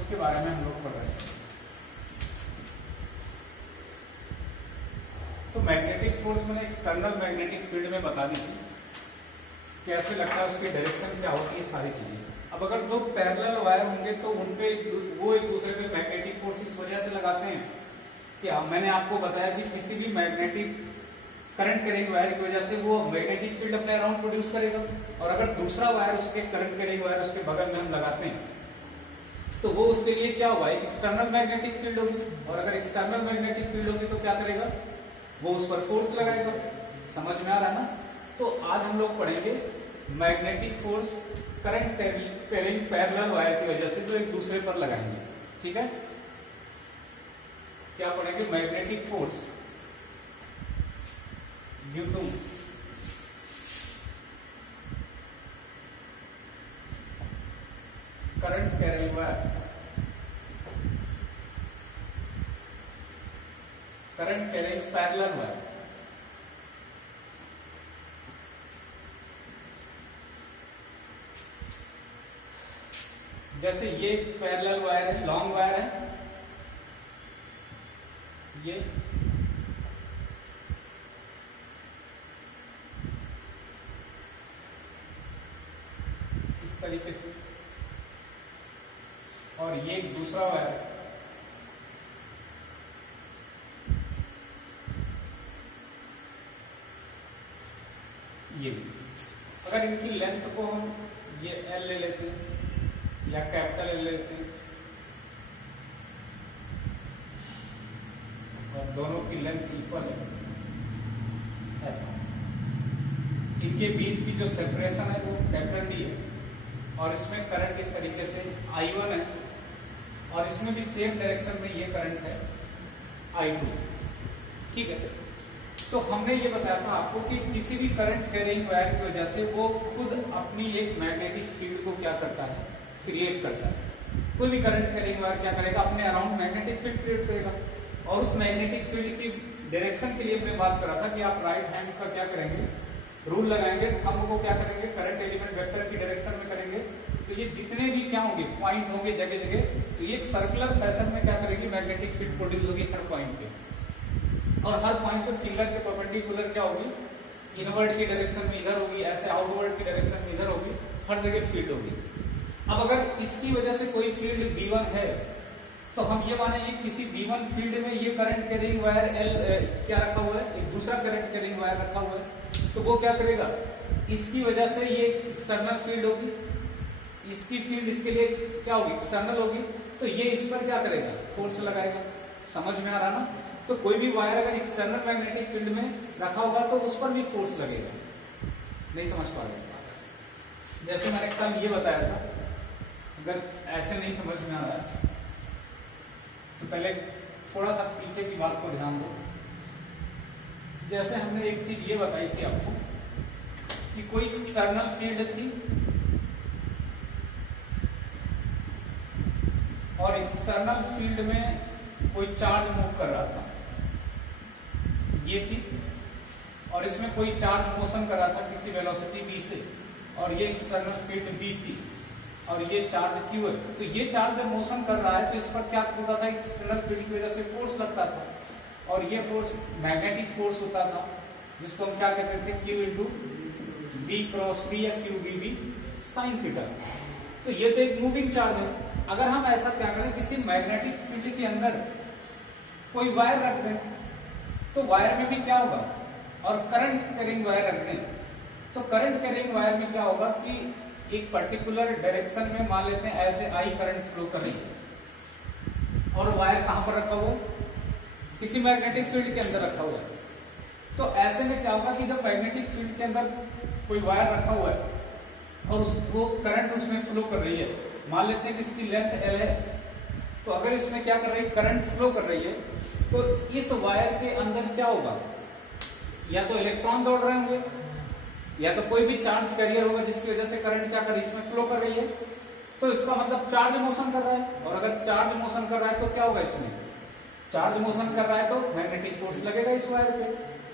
Force के बारे में हम लोग पढ़ रहे हैं। तो मैग्नेटिक फोर्स मैंने एक्सटर्नल मैग्नेटिक फील्ड में बता दी थी, कैसे लगता है, उसकी डायरेक्शन क्या होती है, सारी चीजें। अब अगर दो पैरेलल वायर होंगे तो उनपे वो एक दूसरे पे मैग्नेटिक फोर्स इस वजह से लगाते हैं कि मैंने आपको बताया कि किसी भी मैग्नेटिक करंट कैरिंग वायर की वजह से वो मैग्नेटिक फील्ड अपने अराउंड प्रोड्यूस करेगा, और अगर दूसरा वायर उसके करंट कैरिंग वायर उसके बगल में हम लगाते हैं तो वो उसके लिए क्या होगा, एक एक्सटर्नल मैग्नेटिक फील्ड होगी, और अगर एक्सटर्नल मैग्नेटिक फील्ड होगी तो क्या करेगा, वो उस पर फोर्स लगाएगा। समझ में आ रहा है ना? तो आज हम लोग पढ़ेंगे magnetic force current carrying parallel wire की वजह से जो एक दूसरे पर लगाएंगे। ठीक है, क्या पढ़ेंगे, magnetic force due to current carrying wire, current carrying parallel wire. जैसे ये पैरेलल वायर है, लॉन्ग वायर है, ये इस तरीके से, और ये एक दूसरा वायर ये भी। अगर इनकी लेंथ को हम ये एल ले लेते हैं या कैपिटल एल ले लेते हैं, और दोनों की लेंथ इक्वल है, ऐसा, इनके बीच की जो सेपरेशन है वो कैपिटल डी है, और इसमें करंट इस तरीके से I1 है, और इसमें भी सेम डायरेक्शन में ये करंट है I2। ठीक है, तो हमने ये बताया था आपको कि किसी भी करंट कैरिंग वायर की वजह से वो खुद अपनी एक मैग्नेटिक फील्ड को क्या करता है, क्रिएट करता है। कोई भी करंट कैरिंग वायर क्या करेगा, अपने अराउंड मैग्नेटिक फील्ड क्रिएट करेगा, और उस मैग्नेटिक फील्ड की डायरेक्शन के लिए हमने बात करा था कि आप राइट हैंड का क्या करेंगे, रूल लगाएंगे, थंब को क्या करेंगे, करंट एलिमेंट वेक्टर की डायरेक्शन में करेंगे, तो ये जितने भी क्या होंगे, पॉइंट होंगे जगह जगह, तो ये एक सर्कुलर फैशन में क्या करेगी, मैग्नेटिक फील्ड प्रोड्यूस होगी हर पॉइंट पे, और हर पॉइंट पे फिंगर के परपेंडिकुलर क्या होगी, इनवर्ड की डायरेक्शन में इधर होगी, ऐसे आउटवर्ड की डायरेक्शन में इधर होगी, हर जगह फील्ड होगी। अब अगर इसकी वजह से कोई फील्ड B1 है तो हम ये मानेंगे किसी B1 फील्ड में ये करंट कैरिंग वायर L क्या रखा हुआ है, एक दूसरा करंट कैरिंग वायर रखा हुआ है, तो वो क्या करेगा, इसकी वजह से ये एक्सटर्नल फील्ड होगी, इसकी फील्ड इसके लिए क्या होगी, एक्सटर्नल होगी, तो ये इस पर क्या करेगा, फोर्स लगाएगा। समझ में आ रहा ना? तो कोई भी वायर अगर एक्सटर्नल मैग्नेटिक फील्ड में रखा होगा तो उस पर भी फोर्स लगेगा। नहीं समझ पा रहे? जैसे मैंने कल ये बताया था, अगर ऐसे नहीं समझ में आ रहा है तो पहले थोड़ा सा पीछे की बात को ध्यान दो। जैसे हमने एक चीज ये बताई थी आपको कि कोई एक्सटर्नल फील्ड थी और एक्सटर्नल फील्ड में कोई चार्ज मूव कर रहा था, ये थी, और इसमें कोई चार्ज मोशन कर रहा था किसी वेलोसिटी v से, और ये एक्सटर्नल फील्ड b थी, और ये चार्ज q है। तो ये चार्ज जब मोशन कर रहा है तो इस पर क्या होता था, एक्सटर्नल फील्ड की वजह से फोर्स लगता था, और ये फोर्स मैग्नेटिक फोर्स होता था, जिसको हम क्या कहते थे, q into b cross b या q b b sine theta. तो ये तो एक मूविंग चार्ज है। अगर हम ऐसा क्या करें, किसी मैग्नेटिक फील्ड के अंदर कोई वायर रख दें तो वायर में भी क्या होगा, और करंट कैरिंग वायर रख दें तो करंट कैरिंग वायर में क्या होगा कि एक पर्टिकुलर डायरेक्शन में मान लेते हैं ऐसे I करंट फ्लो कर रही है, और वायर कहां पर रखा हुआ है, किसी मैग्नेटिक फील्ड के अंदर रखा हुआ है। तो ऐसे में क्या होगा कि जब मैग्नेटिक फील्ड के अंदर कोई वायर रखा हुआ है और वो करंट उसमें फ्लो कर रही है, मान लेते हैं कि इसकी लेंथ L है, तो अगर इसमें क्या कर रही है, करंट फ्लो कर रही है, तो इस वायर के अंदर क्या होगा, या तो इलेक्ट्रॉन दौड़ रहे होंगे, या तो कोई भी चार्ज कैरियर होगा जिसकी वजह से करंट क्या कर रही है, इसमें फ्लो कर रही है, तो इसका मतलब चार्ज मोशन कर रहा है, और अगर चार्ज मोशन कर रहा है तो क्या होगा, इसमें चार्ज मोशन कर रहा है तो मैग्नेटिक फोर्स लगेगा इस वायर पे।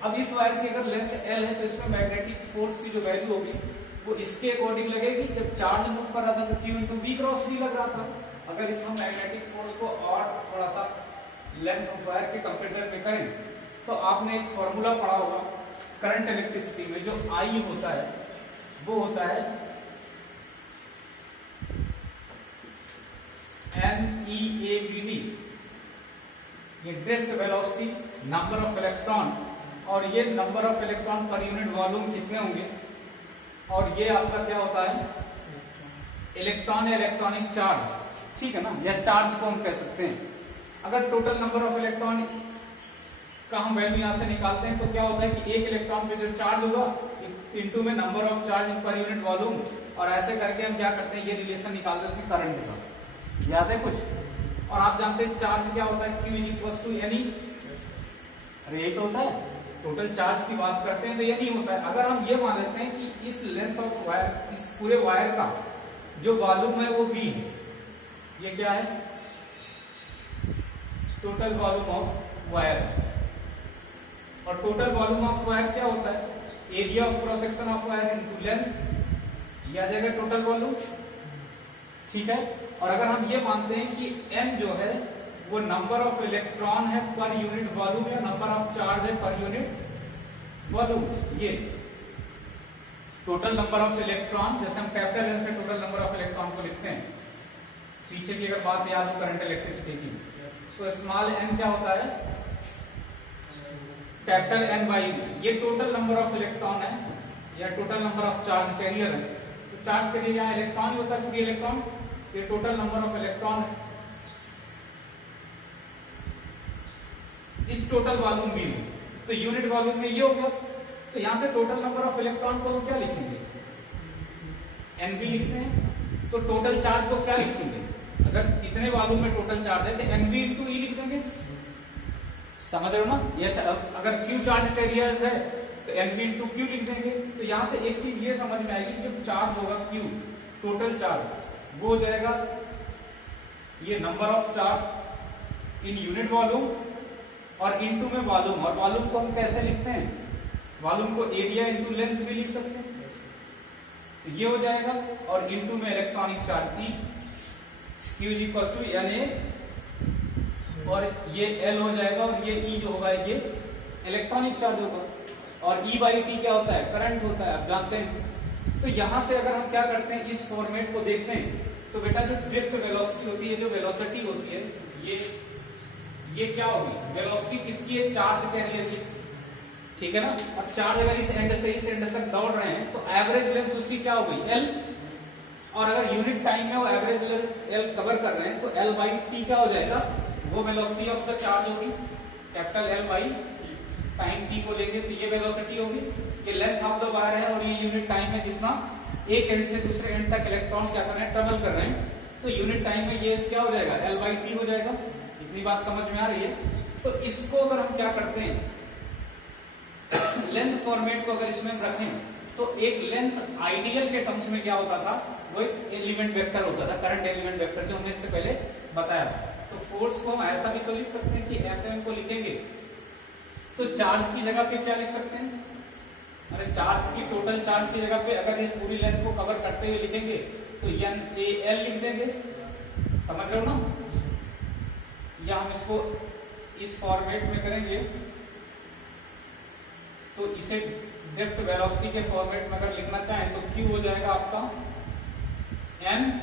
अब इस वायर की अगर लेंथ L है तो इसमें मैग्नेटिक फोर्स की जो वैल्यू होगी वो इसके अकॉर्डिंग लगेगी। जब चार्ज मूव कर रहा था तो Q into B cross B लग रहा था, अगर इस हम मैग्नेटिक फोर्स को और थोड़ा सा लेंथ ऑफ वायर के कंपेरिजन में करें तो आपने एक फॉर्मूला पढ़ा होगा करंट इलेक्ट्रिसिटी में, जो आई होता है वो होता है NEAVD, ये drift velocity, number of electron, और ये number of electron per unit volume कितने होंगे, और ये आपका क्या होता है इलेक्ट्रॉन या इलेक्ट्रॉनिक चार्ज, ठीक है ना, या चार्ज को हम कह सकते हैं। अगर टोटल नंबर ऑफ इलेक्ट्रॉन का हम वैल्यू यहां से निकालते हैं तो क्या होता है कि एक इलेक्ट्रॉन पे जो चार्ज होगा इनटू में number of charge per unit volume, और ऐसे करके हम क्या करते हैं ये रिलेशन निकाल देते हैं करंट का। याद है कुछ? और आप जानते हैं चार्ज क्या होता है, Q इक्वल्स टू N। अरे यही तो होता है, टोटल चार्ज की बात करते हैं तो यही होता है। अगर हम ये मान लेते हैं कि इस लेंथ ऑफ वायर, इस पूरे वायर का जो वॉल्यूम है वो V है, ये क्या है टोटल वॉल्यूम ऑफ वायर, और टोटल वॉल्यूम ऑफ वायर क्या होता है area of cross section of wire into length, यह आ जाएगा टोटल वॉल्यूम, ठीक है। और अगर हम ये मानते हैं कि n जो है वो नंबर ऑफ इलेक्ट्रॉन है पर यूनिट वॉल्यूम या नंबर ऑफ चार्ज है पर यूनिट वॉल्यूम, ये टोटल नंबर ऑफ इलेक्ट्रॉन, जैसे हम कैपिटल N से टोटल नंबर ऑफ इलेक्ट्रॉन को लिखते हैं, पीछे की अगर बात याद हो करंट इलेक्ट्रिसिटी की, तो स्मॉल n क्या होता है कैपिटल N बाई V, ये टोटल नंबर ऑफ इलेक्ट्रॉन है या total number of charge carrier है। तो चार्ज कैरियर यहाँ इलेक्ट्रॉन ही होता है, फ्री इलेक्ट्रॉन, ये टोटल नंबर ऑफ इलेक्ट्रॉन है इस टोटल वॉल्यूम V में। तो यूनिट वॉल्यूम में ये हो गया, तो यहां से टोटल नंबर ऑफ इलेक्ट्रॉन को क्या लिखेंगे NV लिखते हैं, तो टोटल चार्ज को क्या लिखेंगे, अगर इतने वॉल्यूम में टोटल चार्ज है तो NV इंटू E लिख देंगे, समझ रहे हो ना। ये अगर Q चार्ज कैरियर है तो NV इंटू Q लिख देंगे। तो यहां से एक चीज ये समझ में आएगी, जब चार्ज होगा Q टोटल चार्ज वो हो जाएगा ये number of charge in unit volume और इनटू में वॉल्यूम, और वॉल्यूम को हम कैसे लिखते हैं, वॉल्यूम को एरिया इनटू लेंथ भी लिख सकते हैं, तो ये हो जाएगा, और इनटू में electronic charge E, Q equals to NA, और ये L हो जाएगा, और ये E जो होगा ये इलेक्ट्रॉनिक चार्ज होगा, और E बाई T क्या होता है करंट होता है, आप जानते हैं। तो यहां से अगर हम क्या करते हैं इस फॉर्मेट को देखते हैं तो बेटा जो ड्रिफ्ट वेलोसिटी होती है, जो वेलोसिटी होती है, ये क्या होगी वेलोसिटी किसकी है चार्ज कैरियर की, ठीक है ना। अब चार्ज अगर इस एंड से इस एंड तक दौड़ रहे हैं तो एवरेज लेंथ उसकी क्या हो गई L, और अगर यूनिट टाइम में वो एवरेज लेंथ L कवर कर रहे हैं तो L बाई T क्या हो जाएगा, वो वेलोसिटी ऑफ द चार्ज होगी capital L by time T को लेंगे तो ये वेलोसिटी होगी, ये लेंथ ऑफ द वायर है, और ये यूनिट टाइम में जितना एक एंड से दूसरे एंड तक इलेक्ट्रॉन क्या कर रहे हैं ट्रेवल कर रहे हैं, तो यूनिट टाइम में ये क्या हो जाएगा L बाई T हो जाएगा। इतनी बात समझ में आ रही है। तो इसको अगर हम क्या करते हैं लेंथ फॉर्मेट को अगर इसमें रखें तो एक लेंथ आइडियल के टर्म्स में क्या होता था, वो एक एलिमेंट वेक्टर होता था, करंट एलिमेंट वेक्टर, जो हमने इससे पहले बताया था। तो फोर्स को हम ऐसा भी तो लिख सकते हैं कि Fm को लिखेंगे तो चार्ज की जगह पे क्या लिख सकते हैं, अरे चार्ज की टोटल चार्ज की जगह पे अगर ये पूरी लेंथ को कवर करते हुए लिखेंगे तो NaL लिख देंगे, समझ रहे हो ना। या हम इसको इस फॉर्मेट में करेंगे तो इसे ड्रिफ्ट वेलोसिटी के फॉर्मेट में अगर लिखना चाहें तो Q हो जाएगा आपका NaLe,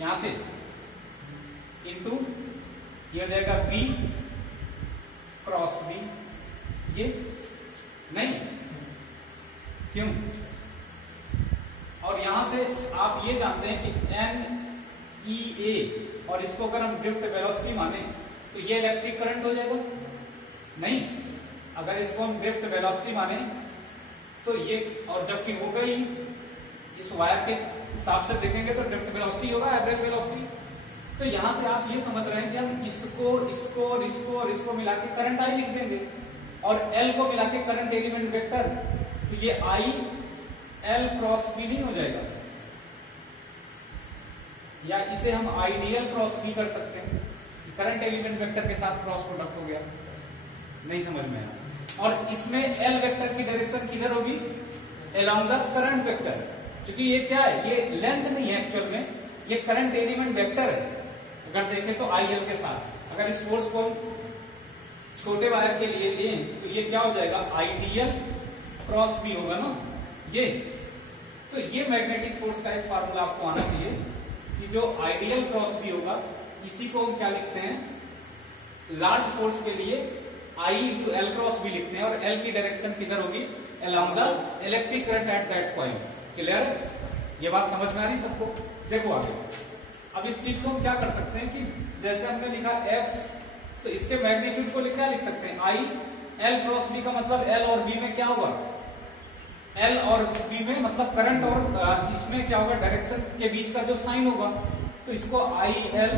यहां से इंटू ये हो जाएगा V क्रॉस V, ये नहीं क्यों, और यहां से आप ये जानते हैं कि NEA, और इसको अगर हम ड्रिफ्ट वेलोसिटी माने तो ये इलेक्ट्रिक करंट हो जाएगा, नहीं अगर इसको हम ड्रिफ्ट वेलोसिटी माने तो ये, और जबकि हो गई इस वायर के हिसाब से देखेंगे तो ड्रिफ्ट वेलोसिटी होगा एवरेज वेलोसिटी। तो यहां से आप ये समझ रहे हैं कि हम इसको इसको और इसको और इसको मिला के करंट आई लिख देंगे, और L को मिला के करंट एलिमेंट वेक्टर, तो ये I L क्रॉस B नहीं हो जाएगा, या इसे हम आइडियल क्रॉस B कर सकते हैं, करंट एलिमेंट वेक्टर के साथ क्रॉस प्रोडक्ट हो गया, नहीं समझ में आया। और इसमें L वेक्टर की डायरेक्शन किधर होगी, अलोंग द करंट वेक्टर, क्योंकि ये क्या है, ये लेंथ नहीं है एक्चुअल में, ये करंट एलिमेंट वेक्टर है। अगर देखें तो आई एल के साथ अगर इस फोर्स को छोटे वायर के लिए लें तो ये क्या हो जाएगा, आइडियल क्रॉस बी होगा ना ये। तो ये मैग्नेटिक फोर्स का एक फार्मूला आपको आना चाहिए कि जो आइडियल क्रॉस बी होगा इसी को हम क्या लिखते हैं, लार्ज फोर्स के लिए आई इंटू एल क्रॉस बी लिखते हैं, और एल की डायरेक्शन किधर होगी, along the electric current at that point. Clear? ये बात समझ में आ रही सबको? देखो आगे, अब इस चीज को हम क्या कर सकते हैं कि जैसे हमने लिखा एफ, तो इसके मैग्नीट्यूड को क्या लिख सकते हैं, आई एल क्रॉस बी का मतलब एल और बी में क्या होगा, एल और बी में मतलब करंट और इसमें क्या होगा, डायरेक्शन के बीच का जो साइन होगा, तो इसको I L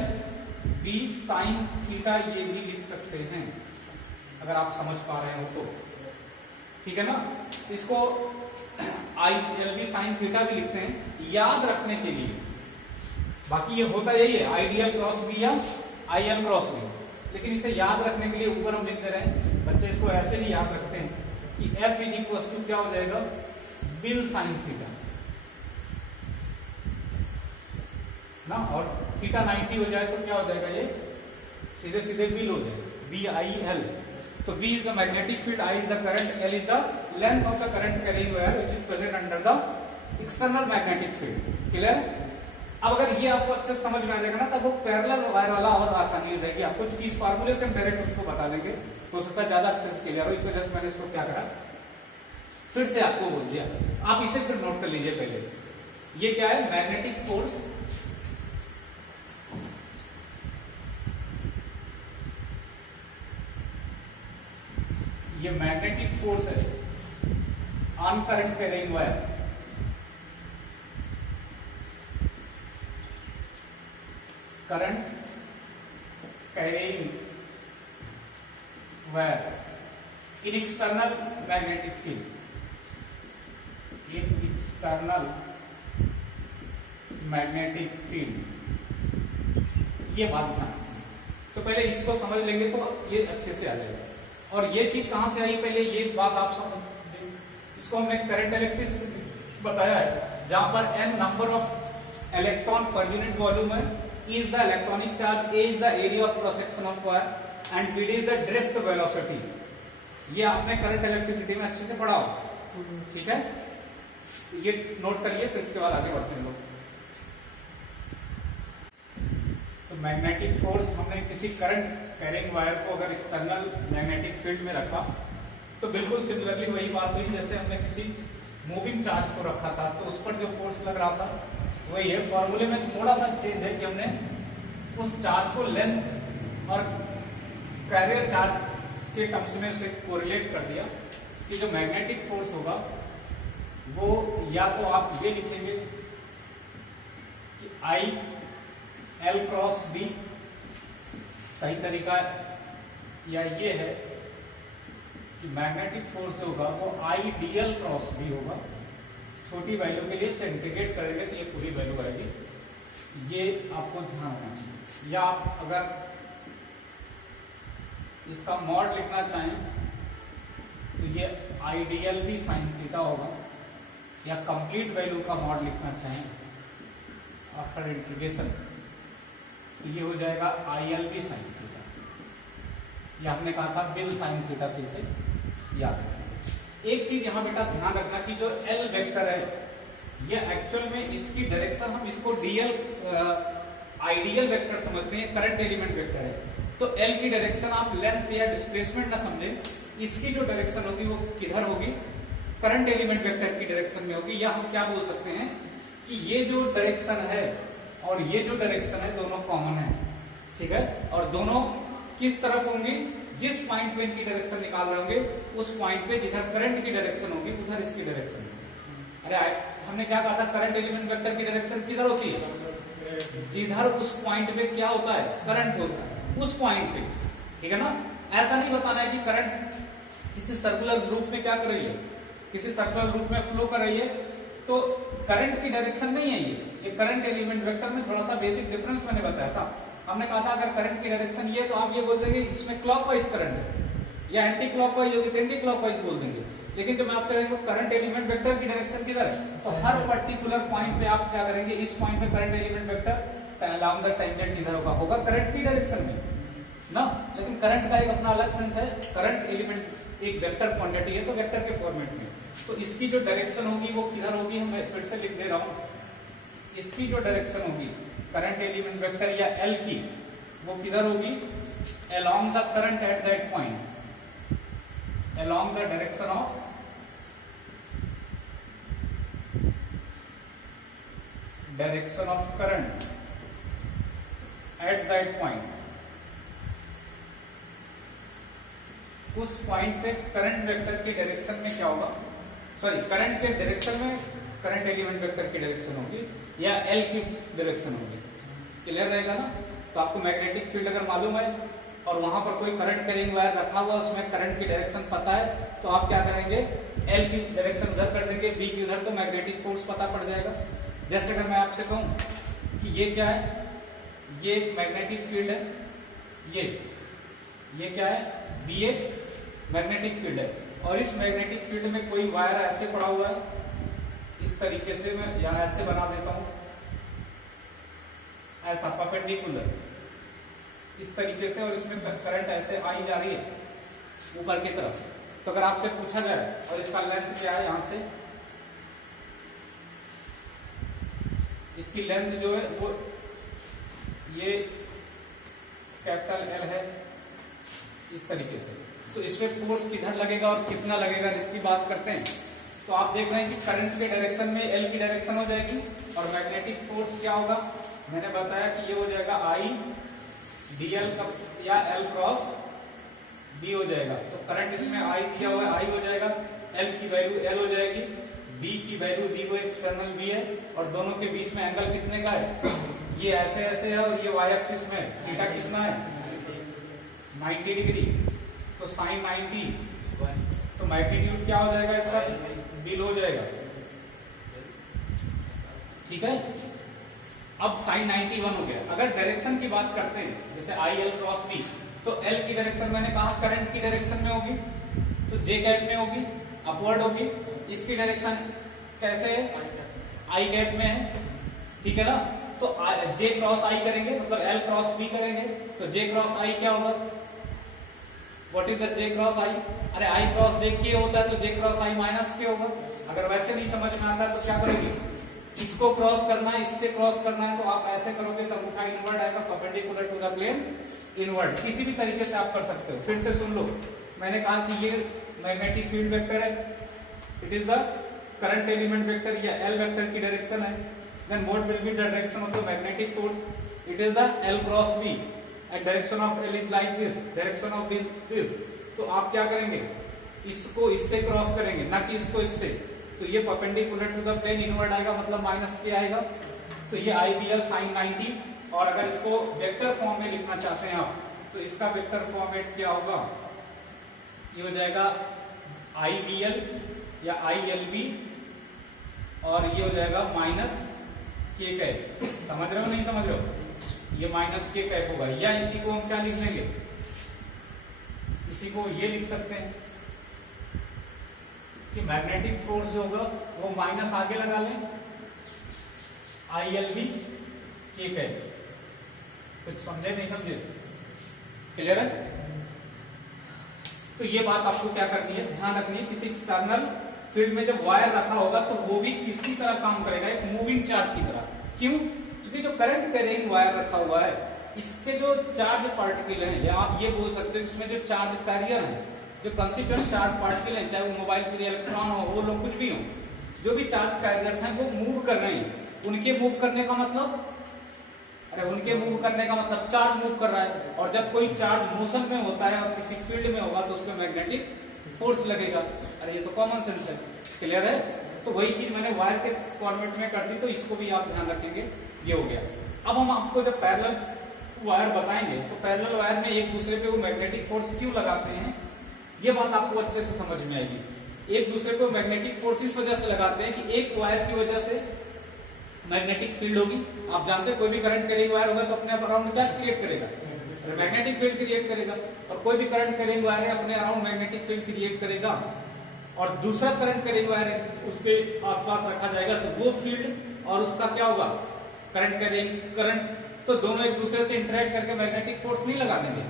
B sine theta ये भी लिख सकते हैं, अगर आप समझ पा रहे हो तो। ठीक है ना? इसको I L B sine theta भी लिखते हैं याद रखने के लिए। बाकी ये होता यही है, आइडियल क्रॉस बी या आई एल क्रॉस बी, लेकिन इसे याद रखने के लिए ऊपर हम लिख दे रहे हैं। बच्चे इसको ऐसे भी याद रखते हैं कि एफ इज इक्वल टू क्या हो जाएगा, बिल साइन थीटा ना, और थीटा 90 हो जाए तो क्या हो जाएगा, ये सीधे सीधे बिल हो जाएगा, बी आई एल। तो B is the magnetic field, I is the current, L is the length of the current carrying wire which is present under the external magnetic field. Clear? अब अगर ये आपको अच्छे से समझ में आ जाएगा ना, तब वो पैरेलल वायर वाला और आसानी हो जाएगी आपको, क्योंकि इस फार्मूले से हम डायरेक्ट उसको बता देंगे, हो सकता है ज्यादा अच्छे से क्लियर हो। इस वजह से मैंने इसको क्या करा, फिर से आपको बोल दिया। आप इसे फिर नोट कर लीजिए पहले, ये क्या है, मैग्नेटिक फोर्स ये मैग्नेटिक फोर्स है on current carrying wire, current carrying wire in external magnetic field, in external magnetic field, ये बात ध्यान। तो पहले इसको समझ लेंगे तो ये अच्छे से आ जाएगा। और ये चीज कहां से आई, पहले ये बात आप समझ, इसको हमने करंट इलेक्ट्रिक बताया है, जहां पर n number of electron per unit volume है, E is the electronic charge, A is the area of cross section of wire and V is the drift velocity। ये आपने करंट इलेक्ट्रिसिटी में अच्छे से पढ़ा हो, ठीक है? ये नोट करिए, फिर इसके बाद आगे बढ़ते हैं लोग। तो मैग्नेटिक फोर्स हमने किसी करंट कैरिंग वायर को अगर एक्सटर्नल मैग्नेटिक फील्ड में रखा, तो बिल्कुल सिमिलरली वही बात हुई जैसे हमने किसी मूविंग चार्ज को रखा था, तो उस पर जो फोर्स लग रहा था वही है। फॉर्मूले में थोड़ा सा चेंज है कि हमने उस चार्ज को लेंथ और कैरियर चार्ज के टर्म्स में उसे कोरिलेट कर दिया कि जो मैग्नेटिक फोर्स होगा वो या तो आप ये लिखेंगे कि आई एल क्रॉस बी सही तरीका, या ये है कि मैग्नेटिक फोर्स जो होगा वो I D L cross B होगा। छोटी वैल्यू के लिए इसे इंटीग्रेट करेंगे तो ये पूरी वैल्यू आएगी, ये आपको ध्यान होना चाहिए। या आप अगर इसका मॉड लिखना चाहें तो ये आइडियल भी साइन थीटा होगा, या कंप्लीट वैल्यू का मॉड लिखना चाहें आफ्टर इंटीग्रेशन तो ये हो जाएगा I L B sine theta. ये हमने कहा था बिल साइन थीटा से इसे याद रखें। एक चीज यहां बेटा ध्यान रखना कि जो एल वेक्टर है ये एक्चुअल में इसकी डायरेक्शन हम इसको डीएल आइडियल वेक्टर समझते हैं, करंट एलिमेंट वेक्टर है। तो एल की डायरेक्शन आप लेंथ या डिस्प्लेसमेंट ना समझें, इसकी जो डायरेक्शन होगी वो किधर होगी, करंट एलिमेंट वेक्टर की डायरेक्शन में होगी। या हम क्या बोल सकते हैं कि ये जो डायरेक्शन है और ये जो डायरेक्शन है दोनों कॉमन है, ठीक है, और दोनों किस तरफ होंगी, जिस पॉइंट पे इनकी डायरेक्शन निकाल रहे होंगे उस पॉइंट पे जिधर करंट की डायरेक्शन होगी उधर इसकी डायरेक्शन। अरे हमने क्या कहा था, करंट एलिमेंट वेक्टर की डायरेक्शन किधर होती है, जिधर उस पॉइंट पे क्या होता है, करंट होता है उस पॉइंट पे, ठीक है ना। ऐसा नहीं बताना है कि करंट किसी सर्कुलर ग्रुप में क्या कर रही है, किसी सर्कुलर ग्रुप में फ्लो कर रही है, तो करंट की डायरेक्शन नहीं है ये करंट एलिमेंट वेक्टर में थोड़ा सा बेसिक डिफरेंस मैंने बताया था। हमने कहा था अगर करंट की डायरेक्शन ये तो आप ये बोल देंगे इसमें क्लॉकवाइज करंट है, या एंटी क्लॉकवाइज होगी तो एंटी क्लॉकवाइज बोल देंगे। लेकिन जब मैं आपसे कहेंगे करंट एलिमेंट वेक्टर की डायरेक्शन किधर है, तो हर पर्टिकुलर पॉइंट पे आप क्या करेंगे, इस पॉइंट पे current element vector along the tangent किधर होगा करंट की डायरेक्शन में ना। लेकिन करंट का एक अपना अलग सेंस है, करंट एलिमेंट एक वेक्टर क्वांटिटी है तो वेक्टर के फॉर्मेट में, तो इसकी जो डायरेक्शन होगी वो किधर होगी, मैं फिर से लिख दे रहा हूं, इसकी जो डायरेक्शन होगी करंट एलिमेंट वेक्टर या एल की, वो किधर होगी, along the current at that point, along the direction of current at that point. उस पॉइंट पे करंट वेक्टर की डायरेक्शन में क्या होगा, सॉरी करंट के डायरेक्शन में करंट एलिमेंट वेक्टर की डायरेक्शन होगी या एल की डायरेक्शन होगी। क्लियर रहेगा ना। तो आपको मैग्नेटिक फील्ड अगर मालूम है और वहां पर कोई करंट कैरिंग वायर रखा हुआ, उसमें करंट की डायरेक्शन पता है, तो आप क्या करेंगे, एल की डायरेक्शन उधर कर देंगे, बी की उधर, तो मैग्नेटिक फोर्स पता पड़ जाएगा। जैसे अगर मैं आपसे कहूं कि ये क्या है, ये एक मैग्नेटिक फील्ड है, ये क्या है, बी एक मैग्नेटिक फील्ड है, और इस मैग्नेटिक फील्ड में कोई वायर ऐसे पड़ा हुआ है, इस तरीके से मैं यहां ऐसे बना देता हूं, ऐसा परपेंडिकुलर इस तरीके से, और इसमें करंट ऐसे आई जा रही है ऊपर की तरफ। तो अगर आपसे पूछा जाए और इसका लेंथ क्या है, यहां से इसकी लेंथ जो है वो ये कैपिटल एल है इस तरीके से, तो इसमें फोर्स किधर लगेगा और कितना लगेगा इसकी बात करते हैं। तो आप देख रहे हैं कि करंट के डायरेक्शन में एल की डायरेक्शन हो जाएगी, और मैग्नेटिक फोर्स क्या होगा, मैंने बताया कि ये हो जाएगा आई डी एल या एल क्रॉस बी हो जाएगा। तो करंट इसमें आई दिया हुआ है, आई हो जाएगा, एल की वैल्यू एल हो जाएगी, बी की वैल्यू दी हुई एक्सटर्नल बी है, और दोनों के बीच में एंगल कितने का है, ये ऐसे ऐसे है, और ये वाई एक्सिस में थीटा कितना है 90 डिग्री, तो साइन 90, तो मैग्नीट्यूड क्या हो जाएगा इसका, बिल हो जाएगा। ठीक है, अब साइन 91 हो गया। अगर डायरेक्शन की बात करते हैं, जैसे आई एल क्रॉस बी, तो एल की डायरेक्शन मैंने कहा करंट की डायरेक्शन में होगी, तो जे गैप में होगी, अपवर्ड होगी। इसकी डायरेक्शन कैसे है, आई गैप में है, ठीक है ना। तो जे क्रॉस आई करेंगे, मतलब एल क्रॉस बी करेंगे, तो जे क्रॉस आई क्या होगा, what is the J cross I, अरे आई क्रॉस जे के होता है, तो जे क्रॉस आई माइनस के होगा। अगर वैसे नहीं समझ में आता है तो क्या करोगे, इसको क्रॉस करना है, इससे क्रॉस करना है, तो आप ऐसे करोगे तो अंगूठा इनवर्ड आएगा, perpendicular to the plane inward. किसी भी तरीके से आप कर सकते हो। फिर से सुन लो, मैंने कहा कि ये मैग्नेटिक फील्ड वेक्टर है, it is the current element vector या एल वेक्टर की डायरेक्शन है। Then what will be the direction of the magnetic force, it is the L cross B, and direction of L is like this, direction of this. तो आप क्या करेंगे, इसको इससे cross करेंगे, ना कि इसको इससे, तो ये perpendicular to the plane inward आएगा, मतलब माइनस के आएगा। तो ये आई बी एल साइन 90, और अगर इसको वेक्टर फॉर्म में लिखना चाहते हैं आप, तो इसका वेक्टर फॉर्मेट क्या होगा, ये हो जाएगा आई बी एल या आई एल बी, और ये हो जाएगा माइनस के कैप। समझ रहे हो नहीं समझ रहे हो, ये माइनस के कैप होगा। या इसी को हम क्या लिख देंगे, इसी को ये लिख सकते हैं कि मैग्नेटिक फोर्स जो होगा वो माइनस आगे लगा लें, आई एल बी के कैप। कुछ समझे नहीं समझे, क्लियर है। तो ये बात आपको क्या करनी है, ध्यान रखनी है, किसी एक्सटर्नल फील्ड में जब वायर रखा होगा तो वो भी किसकी तरह काम करेगा, एक मूविंग चार्ज की तरह। क्यों, क्योंकि जो करंट कैरिंग वायर रखा हुआ है, इसके जो चार्ज पार्टिकल हैं, या आप ये बोल सकते हो इसमें जो चार्ज कैरियर है, जो कंस्टिट्यूएंट चार्ज पार्टिकल है, चाहे वो मोबाइल फ्री इलेक्ट्रॉन हो, वो लोग कुछ भी हो, जो भी चार्ज कैरियर्स हैं वो मूव कर रहे हैं। उनके मूव करने का मतलब, अरे उनके मूव करने का मतलब चार्ज मूव कर रहा है, और जब कोई चार्ज मोशन में होता है और किसी फील्ड में होगा तो उस पर मैग्नेटिक फोर्स लगेगा। अरे ये तो कॉमन सेंस है, क्लियर है। तो वही चीज मैंने वायर के फॉर्मेट में कर दी, तो इसको भी आप ध्यान रखेंगे, ये हो गया। अब हम आपको जब पैरेलल वायर बताएंगे तो पैरेलल वायर में एक दूसरे पे वो मैग्नेटिक फोर्स क्यों लगाते हैं, ये बात आपको अच्छे से समझ में आएगी। एक दूसरे को मैग्नेटिक फोर्स इस वजह से लगाते हैं कि एक वायर की वजह से मैग्नेटिक फील्ड होगी। आप जानते हैं कोई भी करंट कैरिंग वायर होगा तो अपने अराउंड क्या क्रिएट करेगा, मैग्नेटिक फील्ड क्रिएट करेगा, और कोई भी करंट कैरिंग वायर है अपने अराउंड मैग्नेटिक फील्ड क्रिएट करेगा। और दूसरा करंट कैरिंग वायर उसके आसपास रखा जाएगा, तो वो फील्ड और उसका क्या होगा, करंट कैरिंग करंट, तो दोनों एक दूसरे से इंटरेक्ट करके मैग्नेटिक फोर्स नहीं लगा देंगे।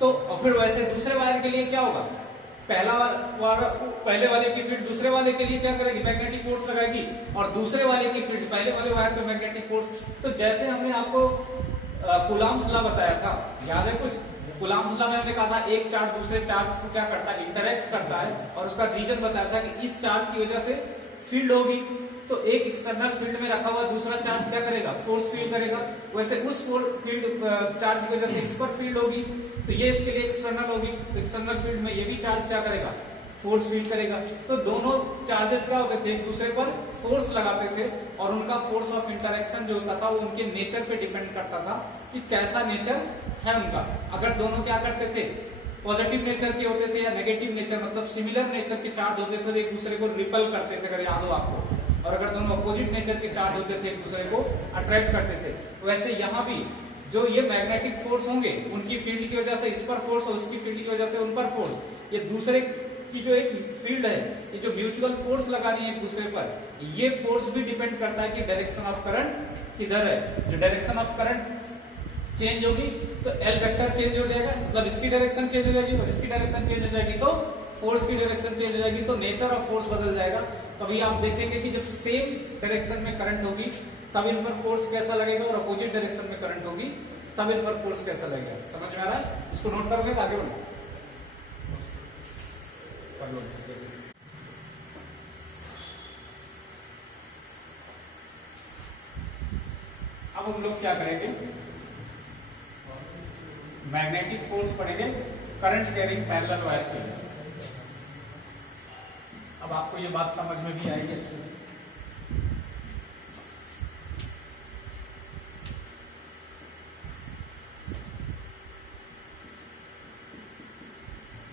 तो और फिर वैसे दूसरे वायर के लिए क्या होगा, पहले वाले की फील्ड दूसरे वाले के लिए क्या करेगी, मैग्नेटिक फोर्स लगाएगी, और दूसरे वाले की फील्ड पहले वाले वायर पे मैग्नेटिक फोर्स। तो जैसे हमने आपको कूलॉम्स लॉ बताया था, याद है कुछ, कूलॉम्स लॉ में हमने कहा था एक चार्ज दूसरे चार्ज को क्या करता है, इंटरेक्ट करता है, और उसका रीजन बताया था कि इस चार्ज की वजह से फील्ड होगी। तो एक एक्सटर्नल फील्ड में रखा हुआ दूसरा चार्ज क्या करेगा, फोर्स फील करेगा, वैसे उस फील्ड चार्ज की वजह से इस पर फील्ड होगी, तो ये इसके लिए एक्सटर्नल होगी, तो एक्सटर्नल फील्ड में ये भी चार्ज क्या करेगा, फोर्स फील करेगा। तो दोनों चार्जेस क्या होते थे, एक दूसरे पर फोर्स लगाते थे, और उनका फोर्स ऑफ इंटरेक्शन जो होता था वो उनके नेचर पे डिपेंड करता था कि कैसा नेचर है उनका। अगर दोनों क्या करते थे, पॉजिटिव नेचर के होते थे या नेगेटिव नेचर, मतलब सिमिलर नेचर के चार्ज होते थे, तो एक दूसरे को रिपल करते थे, अगर याद हो आपको, और अगर दोनों अपोजिट नेचर के चार्ज होते थे एक दूसरे को अट्रैक्ट करते थे। वैसे यहाँ भी जो ये मैग्नेटिक फोर्स होंगे, उनकी फील्ड की वजह से इस पर फोर्स और उसकी फील्ड की वजह से उन पर फोर्स, ये दूसरे की जो एक फील्ड है, ये जो म्यूचुअल फोर्स लगानी है एक दूसरे पर, ये फोर्स भी डिपेंड करता है कि डायरेक्शन ऑफ करंट किधर है। जो डायरेक्शन ऑफ करंट चेंज होगी तो एल वेक्टर चेंज हो जाएगा, मतलब इसकी डायरेक्शन चेंज हो जाएगी और इसकी डायरेक्शन चेंज हो जाएगी, तो फोर्स की डायरेक्शन चेंज हो जाएगी, तो नेचर ऑफ फोर्स बदल जाएगा। कभी आप देखेंगे कि जब सेम डायरेक्शन में करंट होगी तब इन पर फोर्स कैसा लगेगा, और अपोजिट डायरेक्शन में करंट होगी तब इन पर फोर्स कैसा लगेगा। समझ में आ रहा है? इसको नोट करोगे, आगे बढ़ो। अब हम लोग क्या करेंगे, मैग्नेटिक फोर्स पढ़ेंगे करंट कैरिंग पैरेलल वायर के लिए। अब आपको ये बात समझ में भी आएगी अच्छे से।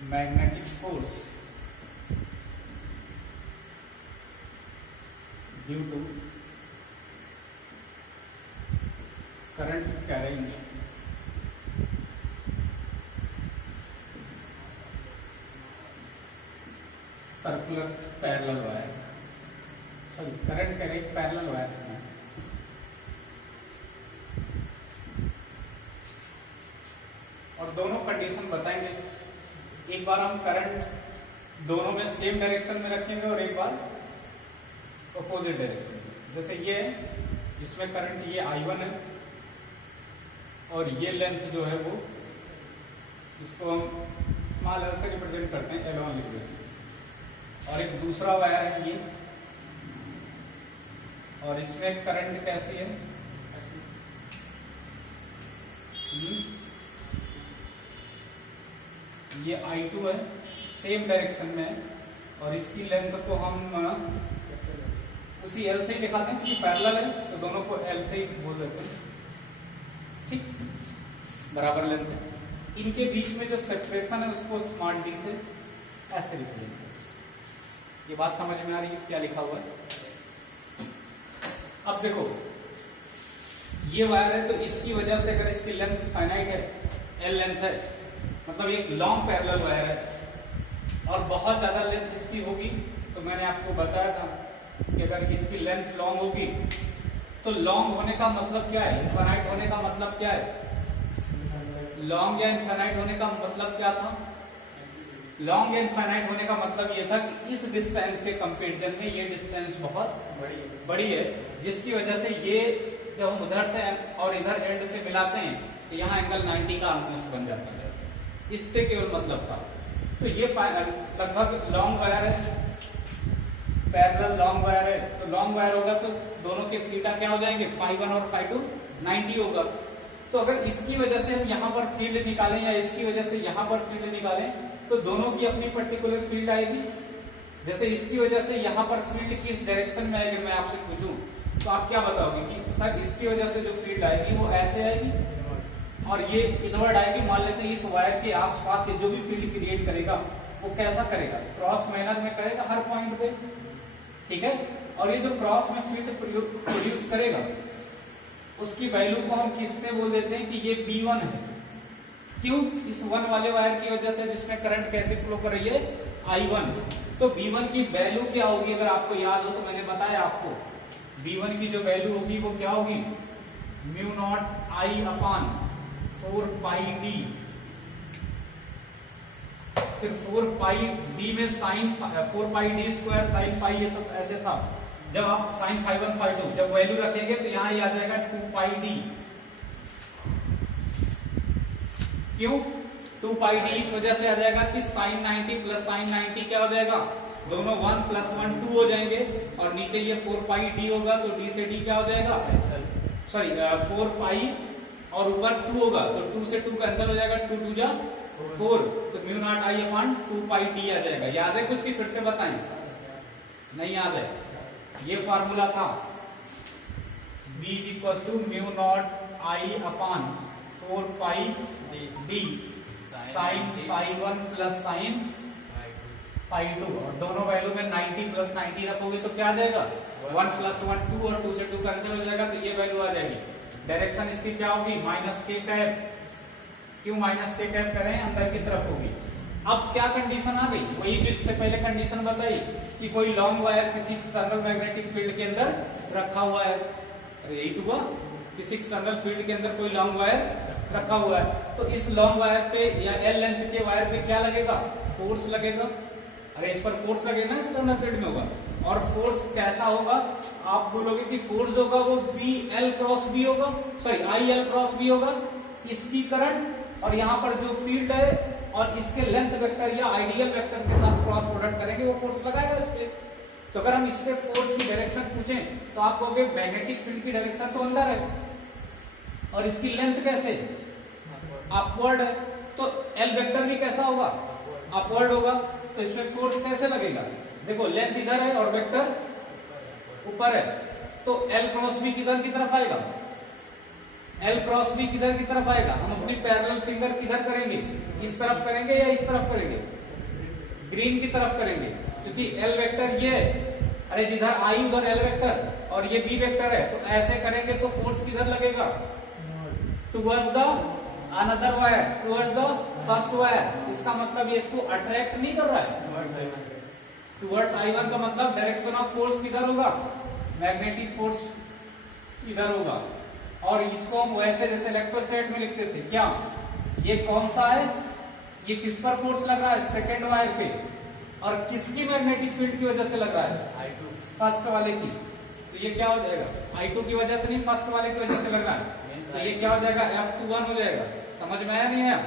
Magnetic force due to current carrying circular parallel wire, sorry current carrying parallel wire है। और दोनों कंडीशन बताएंगे, एक बार हम करंट दोनों में सेम डायरेक्शन में रखेंगे और एक बार अपोजिट डायरेक्शन में। जैसे ये इसमें करंट ये I1 है और ये लेंथ जो है वो, इसको हम स्मॉल l से रिप्रेजेंट करते हैं, L1 लिख देते हैं, और एक दूसरा वायर है ये, और इसमें करंट कैसी है, ये I2 है, सेम डायरेक्शन में है, और इसकी लेंथ को हम उसी L से ही दिखाते हैं, क्योंकि पैरेलल है तो दोनों को L से ही बोल देते हैं, ठीक, बराबर लेंथ है। इनके बीच में जो सेपरेशन है उसको स्मॉल d से ऐसे लिख देंगे। ये बात समझ में आ रही है क्या लिखा हुआ है? अब देखो ये वायर है, तो इसकी वजह से अगर इसकी लेंथ फाइनाइट है, L लेंथ है, मतलब एक लॉन्ग पैरेलल वायर है और बहुत ज्यादा लेंथ इसकी होगी, तो मैंने आपको बताया था कि अगर इसकी लेंथ लॉन्ग होगी तो लॉन्ग होने का मतलब क्या है, इनफाइनाइट होने का मतलब क्या है, लॉन्ग या इनफाइनाइट होने का मतलब क्या था, लॉन्ग या इनफाइनाइट होने का मतलब ये था कि इस डिस्टेंस के कंपैरिजन में ये डिस्टेंस बहुत बड़ी है, जिसकी वजह से ये जब हम उधर से और इधर एंड से मिलाते हैं तो यहाँ एंगल 90 का ऑलमोस्ट बन जाता है, इससे केवल मतलब था। तो ये फाइनल लगभग लॉन्ग वायर है, पैरेलल लॉन्ग वायर है, तो लॉन्ग वायर होगा तो दोनों के थीटा क्या हो जाएंगे, φ1 और φ2 90 होगा। तो अगर इसकी वजह से हम यहाँ पर फील्ड निकालें या इसकी वजह से यहाँ पर फील्ड निकालें तो दोनों की अपनी पर्टिकुलर फील्ड आएगी। जैसे इसकी वजह से यहाँ पर फील्ड किस डायरेक्शन में आएगी, मैं आपसे पूछूं तो आप क्या बताओगे कि सर इसकी वजह से जो फील्ड आएगी वो ऐसे आएगी और ये इनवर्ड आएगी। मान लेते हैं इस वायर के आसपास ये जो भी फील्ड क्रिएट करेगा वो कैसा करेगा, क्रॉस मैनर में करेगा हर पॉइंट पे, ठीक है। और ये जो क्रॉस में फील्ड प्रोड्यूस करेगा उसकी वैल्यू को हम किससे बोल देते हैं कि ये B1 है। क्यों? इस 1 वाले वायर की वजह से जिसमें करंट कैसे फ्लो कर रही है, I1। तो V1 की वैल्यू क्या होगी, अगर आपको याद हो तो मैंने बताया आपको V1 की जो वैल्यू होगी वो क्या होगी, म्यू नॉट आई अपान 4 पाई डी, फिर 4 पाई डी में sign 4 pi D square sine phi, ये सब ऐसे था। जब आप साइन फाई 1 फाई 2 जब वैल्यू रखेंगे तो यहां ये आ जाएगा 2 पाई डी। क्यों 2 पाई डी? इस वजह से आ जाएगा कि साइन 90 प्लस साइन 90 क्या हो जाएगा, दोनों 1 प्लस 1 2 हो जाएंगे, और नीचे ये 4 पाई डी होगा तो डी से डी क्या हो जाएगा, सॉरी 4 पाई और ऊपर 2 होगा तो 2 से 2 कैंसिल हो जाएगा, 2 2 जा 4, तो mu naught I upon 2 pi D आ जाएगा। याद है कुछ की फिर से बताएं, नहीं याद है? ये फार्मूला था B is equal to mu naught I upon 4 pi D sine phi 1 plus sine phi 2, और दोनों वैल्यू में 90 प्लस 90 रखोगे तो क्या आ जाएगा, 1 प्लस 1 2, और 2 से 2 कैंसिल हो जाएगा तो ये वैल्यू आ जाएगी। डायरेक्शन इसकी क्या होगी, माइनस के कैप। क्यों माइनस के कैप करें, अंदर की तरफ होगी। अब क्या कंडीशन आ गई, वही जो इससे पहले कंडीशन बताई कि कोई लॉन्ग वायर किसी एक्सटर्नल मैग्नेटिक फील्ड के अंदर रखा हुआ है। अरे यही तो हुआ, किसी एक्सटर्नल फील्ड के अंदर कोई लॉन्ग वायर रखा हुआ है, तो इस लॉन्ग वायर पे या एल लेंथ के वायर पे क्या लगेगा, फोर्स लगेगा। अरे इस पर फोर्स लगेगा ना, एक्सटर्नल फील्ड में होगा, और फोर्स कैसा होगा, आप बोलोगे कि फोर्स होगा वो बी एल क्रॉस बी होगा, sorry I L cross B होगा। इसकी करंट और यहाँ पर जो फील्ड है और इसके लेंथ वेक्टर या आइडियल वेक्टर के साथ क्रॉस प्रोडक्ट करेंगे, वो फोर्स लगाएगा इस पे। तो अगर हम इस पे फोर्स की डायरेक्शन पूछें तो आप कहोगे मैग्नेटिक फील्ड की डायरेक्शन तो अंदर है, और इसकी लेंथ कैसे, अपवर्ड है, तो एल वेक्टर भी कैसा होगा, अपवर्ड होगा। तो इसमें फोर्स कैसे लगेगा, देखो लेंथ इधर है और वेक्टर ऊपर है, तो एल क्रॉस बी किधर की तरफ आएगा, एल क्रॉस बी किधर की तरफ आएगा। हम अपनी पैरेलल फिंगर किधर करेंगे, इस तरफ करेंगे या इस तरफ करेंगे, ग्रीन की तरफ करेंगे, क्योंकि एल वेक्टर ये है। अरे जिधर आई उधर एल वेक्टर और ये बी वेक्टर है, तो ऐसे करेंगे तो फोर्स किधर लगेगा, towards the another wire, towards the first wire. इसका मतलब ये इसको अट्रैक्ट नहीं कर रहा है, टुवर्ड्स I1 का मतलब डायरेक्शन ऑफ फोर्स किधर होगा, मैग्नेटिक फोर्स इधर होगा। और इसको हम वैसे जैसे इलेक्ट्रोस्टैट में लिखते थे, क्या ये कौन सा है, ये किस पर फोर्स लग रहा है, सेकंड वायर पे, और किसकी मैग्नेटिक फील्ड की वजह से लग रहा है, I2 फर्स्ट वाले की। तो ये क्या हो जाएगा, I2 की वजह से नहीं, फर्स्ट वाले की वजह से लग रहा है, तो ये क्या हो जाएगा, F21 हो जाएगा। समझ में आया नहीं आया?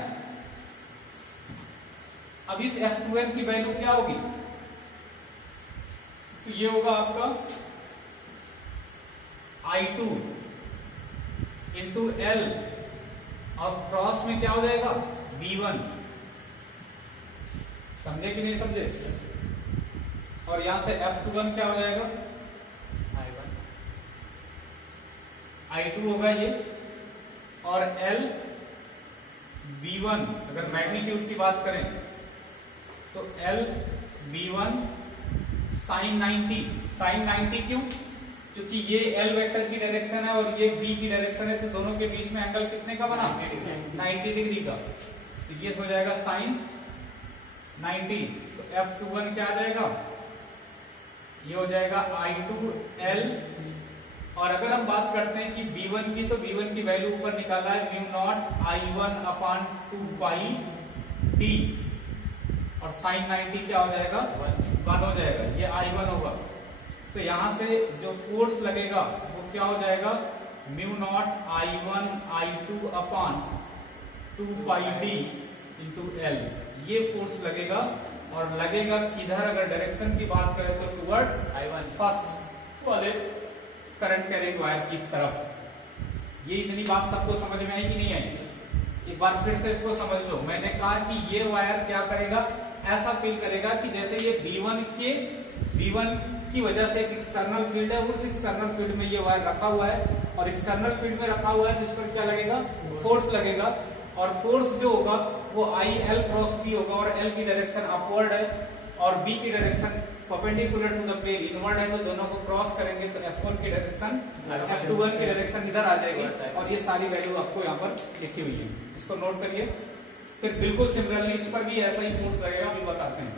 अब इस F2n की वैल्यू क्या होगी, तो ये होगा आपका I2 इंटू एल, और क्रॉस में क्या हो जाएगा, V1। समझे कि नहीं समझे? और यहां से F21 क्या हो जाएगा, I2 होगा ये, और L V1। अगर मैग्नीट्यूड की बात करें तो L V1 साइन 90, साइन 90 क्यों, क्योंकि ये L वेक्टर की डायरेक्शन है और ये B की डायरेक्शन है, तो दोनों के बीच में एंगल कितने का बना, 90 डिग्री का। तो ये हो जाएगा साइन 90। तो F21 क्या आ जाएगा, ये हो जाएगा I2L। और अगर हम बात करते हैं कि B1 की, तो B1 की वैल्यू ऊपर निकाला है म्यू नॉट I1 अपॉन 2 पाई D, और साइन 90 क्या हो जाएगा, 1 हो जाएगा, ये I1 होगा। तो यहां से जो फोर्स लगेगा वो क्या हो जाएगा, mu naught I1 I2 upon 2 पाई D इंटू L, ये फोर्स लगेगा। और लगेगा किधर, अगर डायरेक्शन की बात करें तो टुवर्ड्स I1 फर्स्ट वाले करंट कैरिंग वायर की तरफ। ये इतनी बात सबको समझ में आई कि नहीं आई? एक बार फिर से इसको समझ लो। मैंने कहा कि ये वायर क्या करेगा, ऐसा फील करेगा कि जैसे ये B1 की वजह से एक एक्सटर्नल फील्ड है, उस एक्सटर्नल फील्ड में ये वायर रखा हुआ है, और एक्सटर्नल फील्ड में रखा हुआ है जिस पर क्या लगेगा, फोर्स लगेगा। और फोर्स जो होगा वो IL क्रॉस B होगा, और L की डायरेक्शन अपवर्ड है और B की direction perpendicular to the plane inward है, तो दोनों को क्रॉस करेंगे तो F1 की डायरेक्शन F21 की डायरेक्शन इधर आ जाएगी, और ये सारी वैल्यू आपको यहाँ पर लिखी हुई है, इसको नोट करिए। फिर बिल्कुल सिमिलरली इस पर भी ऐसा ही फोर्स लगेगा, अभी बताते हैं।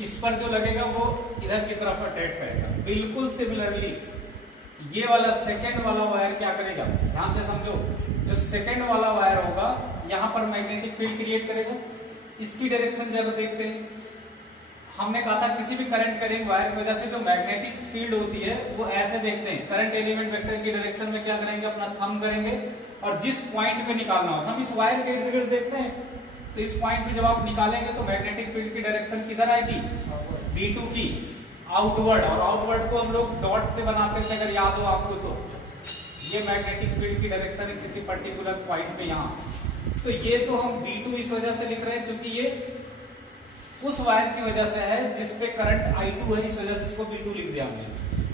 इस पर जो लगेगा वो इधर की तरफ अट्रैक्ट करेगा। बिल्कुल सिमिलरली ये वाला सेकंड वाला वायर क्या करेगा, ध्यान से समझो, जो सेकंड वाला वायर होगा यहां पर मैग्नेटिक फील्ड क्रिएट करेगा। इसकी डायरेक्शन जरा देखते हैं। हमने कहा था किसी भी करंट कैरिंग वायर की वजह से जो मैग्नेटिक फील्ड होती है वो ऐसे देखते हैं। करंट एलिमेंट वेक्टर की डायरेक्शन में क्या करेंगे, अपना थंब करेंगे और जिस पॉइंट पे निकालना हो, हम इस वायर के इर्द गिर्द देखते हैं, तो इस पॉइंट पे जब आप निकालेंगे तो मैग्नेटिक फील्ड की डायरेक्शन किधर आएगी, B2 की आउटवर्ड। और आउटवर्ड को हम लोग डॉट से बनाते थे, अगर याद हो आपको तो। ये मैग्नेटिक फील्ड की डायरेक्शन है किसी पर्टिकुलर पॉइंट पे यहाँ। तो ये तो हम B2 इस वजह से लिख रहे हैं क्योंकि ये उस वायर की वजह से है जिसपे करंट I2 है, इस वजह से इसको B2 लिख दिया हमने,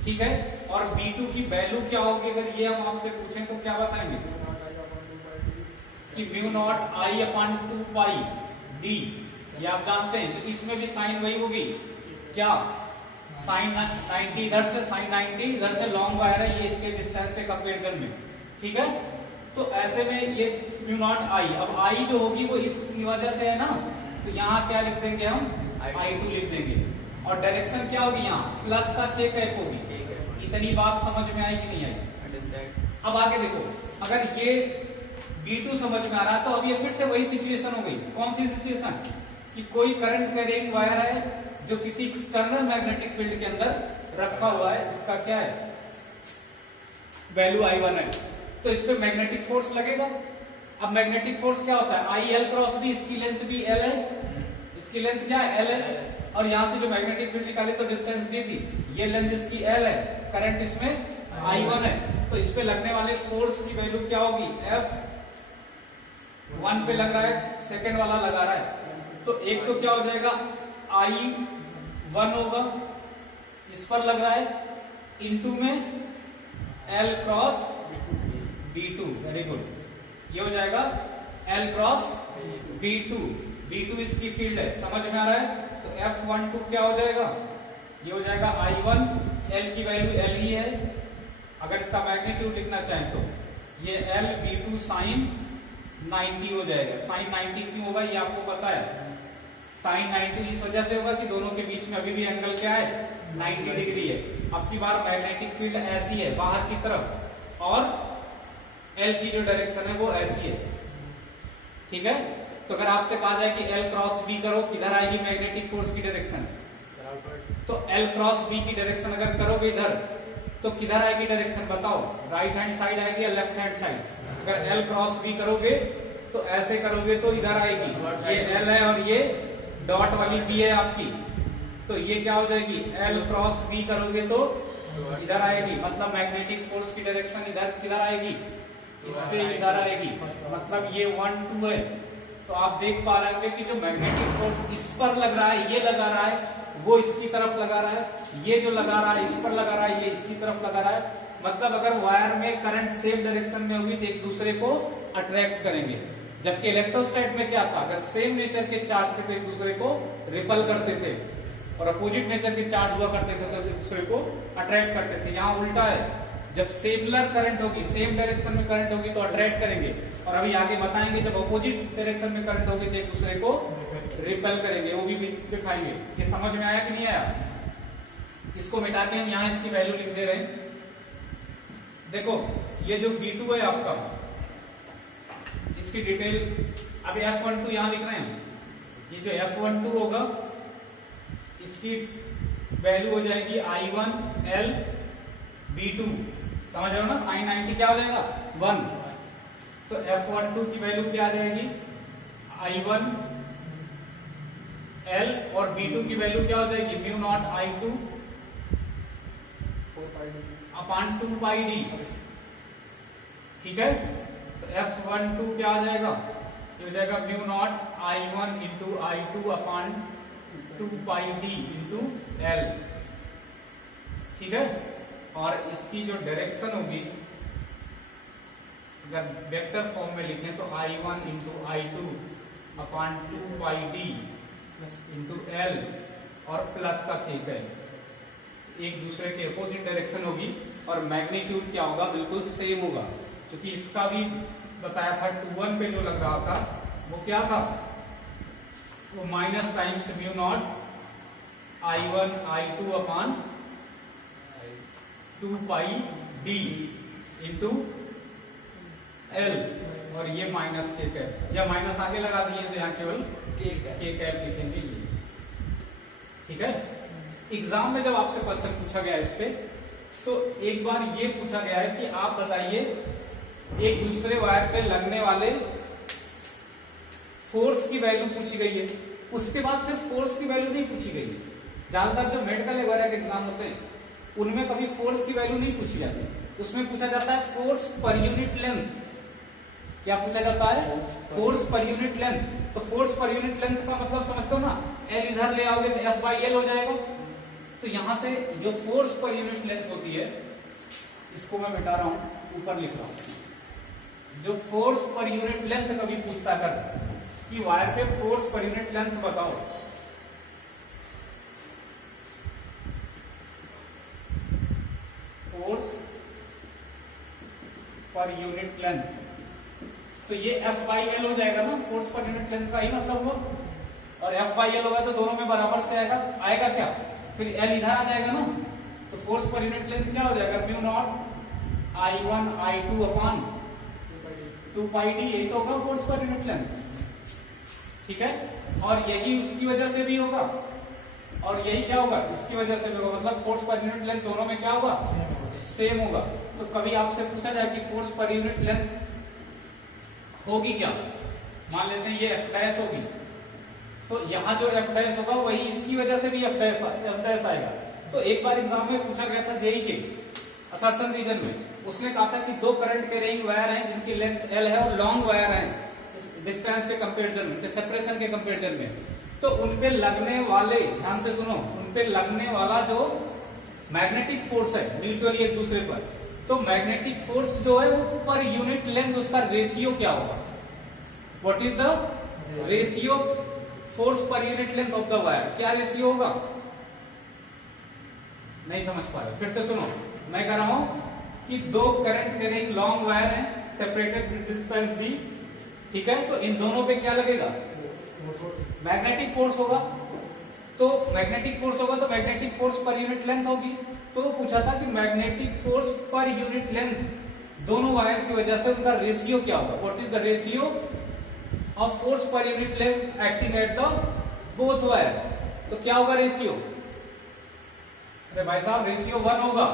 ठीक है। और B2 की वैल्यू क्या होगी, अगर ये हम आपसे पूछें तो क्या बताएंगे कि mu naught I upon 2 pi D। ये आप जानते हैं क्योंकि इसमें भी साइन वही होगी, क्या साइन 90 इधर से, साइन 90 इधर से, लॉन्ग वायर है ये, इसके डिस्टेंस के कंपेरिजन में, ठीक है। तो ऐसे में ये म्यू नॉट I, अब I जो होगी वो इस वजह से है ना, तो यहाँ क्या लिख देंगे हम, I2 लिख देंगे। और डायरेक्शन क्या होगी, यहाँ प्लस का K कैप होगी। इतनी बात समझ में आई कि नहीं आई? अब आगे देखो, अगर ये B2 समझ में आ रहा है तो अब ये फिर से वही सिचुएशन हो गई। कौन सी सिचुएशन, कि कोई करंट कैरिंग वायर है जो किसी एक्सटर्नल मैग्नेटिक फील्ड के अंदर रखा हुआ है, इसका क्या है, वैल्यू I1 है, तो इस पे मैग्नेटिक फोर्स लगेगा। अब मैग्नेटिक फोर्स क्या होता है, IL क्रॉस B, इसकी लेंथ भी L है, इसकी लेंथ क्या है, L है, और यहां से जो मैग्नेटिक फील्ड निकाली तो डिस्टेंस दी थी, ये लेंथ इसकी L है, करंट इसमें I1 है, तो इस पे लगने वाले फोर्स की वैल्यू क्या होगी, F1 पे लग रहा है, सेकेंड वाला लगा रहा है, तो एक तो क्या हो जाएगा, I1 होगा, इस पर लग रहा है, इनटू में L cross B2, very good, ये हो जाएगा L क्रॉस B2 इसकी फील्ड है, समझ में आ रहा है। तो F12 क्या हो जाएगा, ये हो जाएगा I1, L की वैल्यू L ही है, अगर इसका मैग्नीट्यूड लिखना चाहें तो ये L B2 साइन 90 हो जाएगा। साइन 90 क्यों होगा ये आपको पता है, साइन 90 इस वजह से होगा कि दोनों के बीच में अभी भी एंगल क्या है, 90 डिग्री है। अब की बार मैग्नेटिक फील्ड ऐसी है बाहर की तरफ, और L की जो डायरेक्शन है वो ऐसी है, ठीक है। तो अगर आपसे कहा जाए कि L क्रॉस B करो, किधर आएगी मैग्नेटिक फोर्स की डायरेक्शन, तो L क्रॉस B की डायरेक्शन अगर करोगे इधर, तो किधर आएगी डायरेक्शन बताओ, राइट हैंड साइड आएगी या लेफ्ट हैंड साइड। अगर L क्रॉस B करोगे तो ऐसे करोगे तो इधर आएगी, ये L है और ये डॉट वाली B है आपकी, तो ये क्या हो जाएगी, L क्रॉस B करोगे तो इधर आएगी, मतलब मैग्नेटिक फोर्स की डायरेक्शन इधर किधर आएगी, इस पे इधर आएगी, मतलब ये 1 2 है। तो आप देख पा रहे होंगे कि जो मैग्नेटिक फोर्स इस पर लग रहा है, ये लगा रहा है, वो इसकी तरफ लगा रहा है, ये जो लगा रहा है इस पर लगा रहा है, ये इसकी तरफ लगा रहा है। मतलब अगर वायर में करंट सेम डायरेक्शन में होगी तो एक दूसरे को अट्रैक्ट करेंगे, जबकि इलेक्ट्रोस्टैट में क्या था, अगर सेम नेचर के चार्ज थे तो एक दूसरे को रिपल करते थे, और अपोजिट नेचर के चार्ज हुआ करते थे तो एक दूसरे को अट्रैक्ट करते थे। यहाँ उल्टा है, जब सिमिलर करंट होगी, सेम डायरेक्शन में करंट होगी तो अट्रैक्ट करेंगे, और अभी आगे बताएंगे जब अपोजिट डायरेक्शन में करंट होगी तो एक दूसरे को रिपेल करेंगे, वो भी दिखाएंगे। ये समझ में आया कि नहीं आया? इसको मिटा के हम यहाँ इसकी वैल्यू लिख दे रहे हैं। देखो ये जो B2 है आपका, इसकी डिटेल अब F12 यहां लिख रहे हैं, ये जो F12 होगा इसकी वैल्यू हो जाएगी I1 L B2, समझ रहे हो ना, साइन 90 क्या हो जाएगा 1, तो F12 की वैल्यू क्या आ जाएगी I1 L, और B2 की वैल्यू क्या हो जाएगी म्यू नॉट I2 अपॉन 2 पाई D, ठीक है। तो F12 क्या आ जाएगा, ये हो जाएगा mu naught I1 into I2 upon 2 पाई D इंटू L, ठीक है। और इसकी जो डायरेक्शन होगी अगर वेक्टर फॉर्म में लिखें तो I1 इंटू I2 अपॉन 2 पाई D इंटू L, और प्लस का K है, एक दूसरे के अपोजिट डायरेक्शन होगी, और मैग्नीट्यूड क्या होगा, बिल्कुल सेम होगा, क्योंकि इसका भी बताया था 2 1 पे जो लग रहा था वो क्या था, वो minus times mu naught I1 I2 upon 2 पाई d इंटू L, और ये माइनस के कैप, या माइनस आगे लगा दिए तो यहाँ केवल के कैप लिखेंगे ये। ठीक है। एग्जाम में जब आपसे क्वेश्चन पूछा गया इस पे, तो एक बार ये पूछा गया है कि आप बताइए एक दूसरे वायर पे लगने वाले फोर्स की वैल्यू पूछी गई है, उसके बाद फिर फोर्स की वैल्यू नहीं पूछी गई है। ज्यादातर जो मेडिकल वगैरह के एग्जाम होते हैं उनमें कभी फोर्स की वैल्यू नहीं पूछी जाती, उसमें पूछा जाता है फोर्स पर यूनिट लेंथ। क्या पूछा जाता है? Force per unit length. तो फोर्स पर यूनिट लेंथ का मतलब समझते हो ना, एल इधर ले आओगे तो एफ बाई एल हो जाएगा। तो यहां से जो फोर्स पर यूनिट लेंथ होती है, इसको मैं मिटा रहा हूं, ऊपर लिख रहा हूं। जो फोर्स पर यूनिट लेंथ कभी पूछता कर कि वायर पे फोर्स पर यूनिट लेंथ बताओ, फोर्स पर यूनिट लेंथ, तो ये एफ बाई एल हो जाएगा ना, फोर्स पर यूनिट लेंथ का ही मतलब हुआ। और एफ बाई एल होगा तो दोनों में बराबर से आएगा क्या, फिर एल इधर आ जाएगा ना, तो फोर्स पर यूनिट लेंथ क्या हो जाएगा, mu naught I1 I2 upon 2 पाई डी, यही तो होगा फोर्स पर यूनिट लेंथ। ठीक है। और यही उसकी वजह से भी होगा, और यही क्या होगा, इसकी वजह से भी होगा, मतलब फोर्स पर यूनिट लेंथ दोनों में क्या होगा, सेम होगा। तो कभी आपसे पूछा जाए कि फोर्स पर यूनिट लेंथ होगी क्या, मान लेते हैं ये एफ डैश होगी, तो यहां जो एफ डैश होगा वही इसकी वजह से भी एफ डैश आएगा। तो एक बार एग्जाम में पूछा गया था जेई के असर्शन रीजन में, उसने कहा था कि दो करंट कैरिंग वायर हैं जिनकी लेंथ एल है और लॉन्ग वायर है डिस्टेंस के कंपेरिजन में, सेपरेशन के कंपेरिजन में, तो उनपे लगने वाले, ध्यान से सुनो, उनपे लगने वाला जो मैग्नेटिक फोर्स है म्यूचुअली एक दूसरे पर, तो मैग्नेटिक फोर्स जो है वो पर यूनिट लेंथ उसका रेशियो क्या होगा, what is the ratio force per unit length of the wire, क्या रेशियो होगा? नहीं समझ पा रहे, फिर से सुनो, मैं कह रहा हूं कि दो करंट कैरिंग लॉन्ग वायर हैं सेपरेटेड डिस्टेंस दी, ठीक है, तो इन दोनों पे क्या लगेगा, मैग्नेटिक फोर्स होगा। तो मैग्नेटिक फोर्स होगा तो magnetic force per unit length होगी। तो पूछा था कि magnetic force per unit length दोनों वायर की वजह से उनका रेशियो क्या होगा, what is the ratio of force per unit length acting at the both wire. तो क्या होगा रेशियो, अरे भाई साहब रेशियो 1 होगा,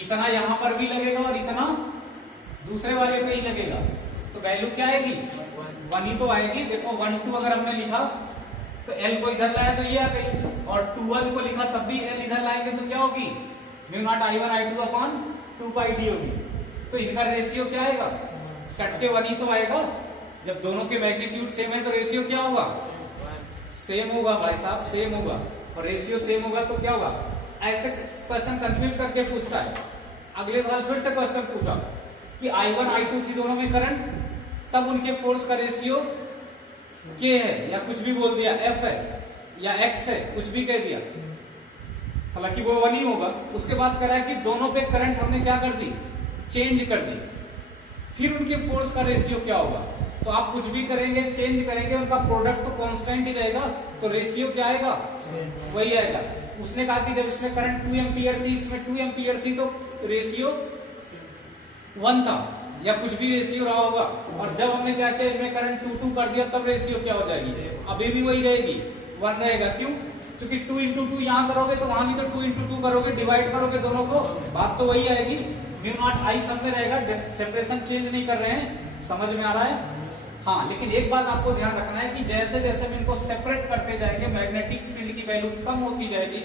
इतना यहां पर भी लगेगा और इतना दूसरे वाले पे ही लगेगा, तो वैल्यू क्या आएगी, 1 ही तो आएगी। देखो 1 2 अगर हमने लिखा तो एल को इधर लाया तो ये आ गई, और 2 को लिखा तब भी एल इधर लाएंगे तो क्या होगी, mu naught I1 I2 upon 2 पाई डी होगी। तो इनका रेशियो क्या आएगा, कट के 1 ही तो आएगा, जब दोनों के मैग्नीट्यूड सेम है तो रेशियो क्या होगा, सेम होगा भाई साहब, सेम होगा, और रेशियो सेम होगा तो क्या होगा। ऐसे क्वेश्चन कंफ्यूज करके पूछता है। अगले साल फिर से क्वेश्चन पूछा कि I1 I2 थी दोनों में करंट, तब उनके फोर्स का रेशियो के है, या कुछ भी बोल दिया, एफ है या एक्स है, कुछ भी कह दिया, हालांकि वो 1 ही होगा। उसके बाद कह रहा है कि दोनों पे करंट हमने क्या कर दी, चेंज कर दी, फिर उनके फोर्स का रेशियो क्या होगा। तो आप कुछ भी करेंगे, चेंज करेंगे, उनका प्रोडक्ट तो कांस्टेंट ही रहेगा, तो रेशियो क्या आएगा, वही आएगा। उसने कहा कि जब इसमें करंट 2 एम्पियर थी, इसमें 2 एम्पियर थी, तो रेशियो 1 था, या कुछ भी रेशियो रहा होगा। और जब हमने क्या किया, इनमें करंट 2 कर दिया, तब रेशियो क्या हो जाएगी, अभी भी वही रहेगी, 1 रहेगा। क्यों, क्योंकि 2 इंटू 2 यहां करोगे तो वहां भी तो 2 इंटू 2 करोगे, डिवाइड करोगे दोनों को, बात तो वही आएगी। म्यू नॉट आई सब में रहेगा, सेपरेशन चेंज नहीं कर रहे हैं, समझ में आ रहा है। हाँ, लेकिन एक बात आपको ध्यान रखना है कि जैसे जैसे हम इनको सेपरेट करते जाएंगे, मैग्नेटिक फील्ड की वैल्यू कम होती जाएगी,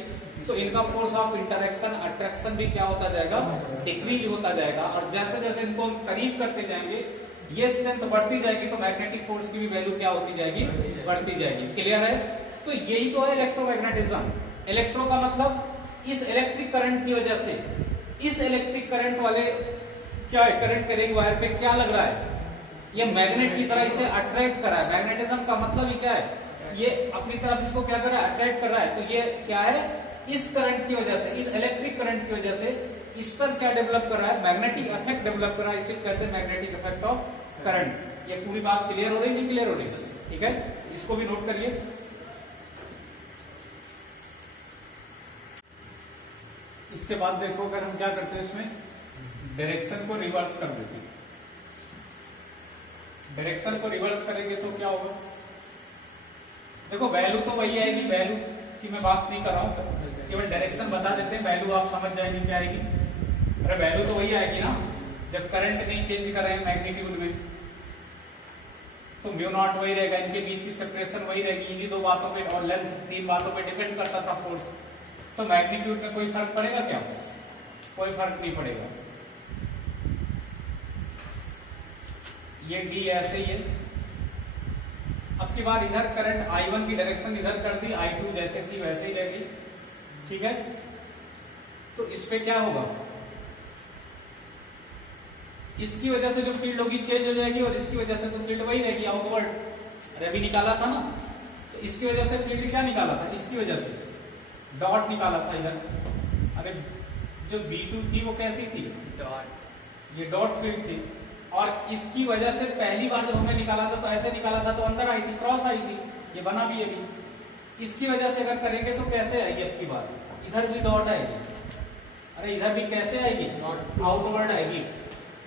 तो इनका फोर्स ऑफ इंटरेक्शन, अट्रैक्शन भी क्या होता जाएगा, डिक्रीज होता जाएगा। और जैसे जैसे इनको हम करीब करते जाएंगे, ये स्ट्रेंथ बढ़ती जाएगी, तो मैग्नेटिक फोर्स की भी वैल्यू क्या होती जाएगी, बढ़ती जाएगी। क्लियर है। तो यही तो है इलेक्ट्रोमैग्नेटिज्म। इलेक्ट्रो का मतलब इस इलेक्ट्रिक करंट की वजह से, इस इलेक्ट्रिक करंट वाले क्या है, करंट कैरिंग वायर पे क्या लग रहा है, ये मैग्नेट की तरह इसे अट्रैक्ट कर रहा है। मैग्नेटिज्म का मतलब ही क्या है, ये अपनी तरफ इसको क्या कर रहा है, अट्रैक्ट कर रहा है। तो ये क्या है, इस करंट की वजह से, इस इलेक्ट्रिक करंट की वजह से इस पर क्या डेवलप कर रहा है, मैग्नेटिक इफेक्ट डेवलप कर रहा है, इसे कहते हैं मैग्नेटिक इफेक्ट ऑफ करंट। ये पूरी बात क्लियर हो रही नहीं, क्लियर हो रही, ठीक है, इसको भी नोट करिए। इसके बाद देखो अगर हम क्या करते हैं इसमें डायरेक्शन को रिवर्स कर देते हैं। डायरेक्शन को रिवर्स करेंगे तो क्या होगा, देखो वैल्यू तो वही आएगी, वैल्यू की मैं बात नहीं कर रहा हूं, केवल डायरेक्शन बता देते हैं, वैल्यू आप समझ जाएंगे क्या आएगी। अरे वैल्यू तो वही आएगी ना, जब करंट नहीं चेंज कर रहे हैं मैग्नीट्यूड में तो म्यू नॉट वही रहेगा, इनके बीच की सेपरेशन वही रहेगी, इन्हीं दो बातों पे और लेंथ 3 बातों पे डिपेंड करता था फोर्स। तो मैग्नीट्यूड में कोई फर्क पड़ेगा क्या, कोई फर्क नहीं पड़ेगा। ये डी ऐसे ही है। अब की बार इधर करंट I1 की डायरेक्शन इधर कर दी, I2 जैसे थी वैसे ही रहेगी, ठीक है। तो इस पे क्या होगा, इसकी वजह से जो फील्ड होगी चेंज हो जाएगी और इसकी वजह से तो फील्ड वही रहेगी आउटवर्ड। अरे अभी निकाला था ना, तो इसकी वजह से फील्ड क्या निकाला था, इसकी वजह से डॉट निकाला था इधर। अरे जो B2 थी वो कैसी थी, डॉट, ये डॉट फील्ड थी और इसकी वजह से पहली बार जब हमने निकाला था तो ऐसे निकाला था तो अंदर आई थी, क्रॉस आई थी, ये बना भी है भी। इसकी वजह से अगर करेंगे तो कैसे आएगी, अब की बार इधर भी डॉट आएगी, अरे इधर भी कैसे आएगी, आउटवर्ड आएगी।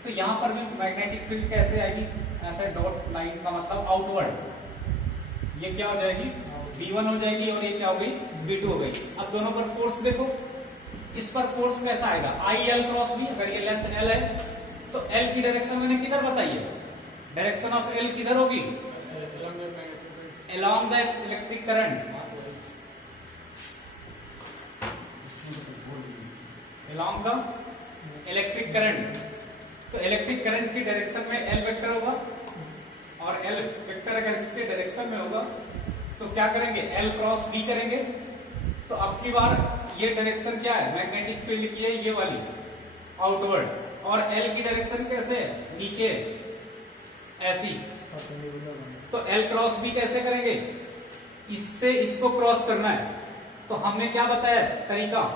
तो यहाँ पर भी मैग्नेटिक फील्ड कैसे आएगी, ऐसे डॉट लाइन का मतलब आउटवर्ड। ये क्या हो जाएगी, B1 हो जाएगी और ये क्या हो गई, B2 हो गई। अब दोनों पर फोर्स देखो, इस पर फोर्स कैसा आएगा, IL क्रॉस B, अगर ये लेंथ L है तो L की डायरेक्शन मैंने किधर बताई है, डायरेक्शन ऑफ L किधर होगी, along the electric current, along the electric current। तो इलेक्ट्रिक करंट की डायरेक्शन में L वेक्टर होगा और L वेक्टर अगर इसके डायरेक्शन में होगा तो क्या करेंगे, L क्रॉस B करेंगे। तो अब की बार ये डायरेक्शन क्या है, मैग्नेटिक फील्ड की है ये वाली, आउटवर्ड, और L की डायरेक्शन कैसे है, नीचे ऐसी। तो L क्रॉस B कैसे करेंगे, इससे इसको क्रॉस करना है। तो हमने क्या बताया तरीका,